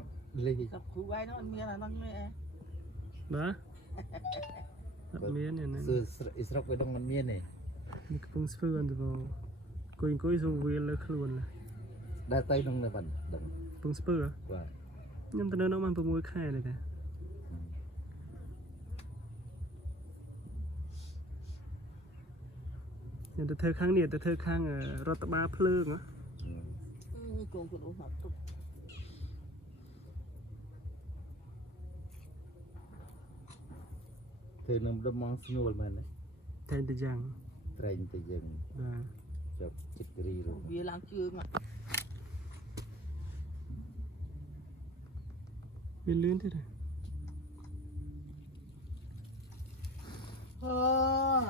ดเลย กับครูไว้เนาะมีอะไรนั่งเลย บ้าเมียเนี่ยนะ ซื้ออิสระไปตรงมันเมียนี่ มีกระปุกสเปรย์ตัวกุยสูเวียนเลยขลุ่นเลย ได้ไตตรงในบันดัง ปุกสเปรย์ ว่า ยังตอนนั้นมันประมวยไข่เลยแต่ยังแต่เธอข้างเนี่ยแต่เธอข้างรถบ้าเพลิงอ่ะ โกงคุณอุ้มหับตุ๊ก เธอนึกดมองสนุกมันเลย แทนแต่ยัง ไตรนแต่ยัง บ้า จบจิตรีรู้ เบียร์ล้างเชืองอ่ะ เป็นลื่นที่ไหน เออ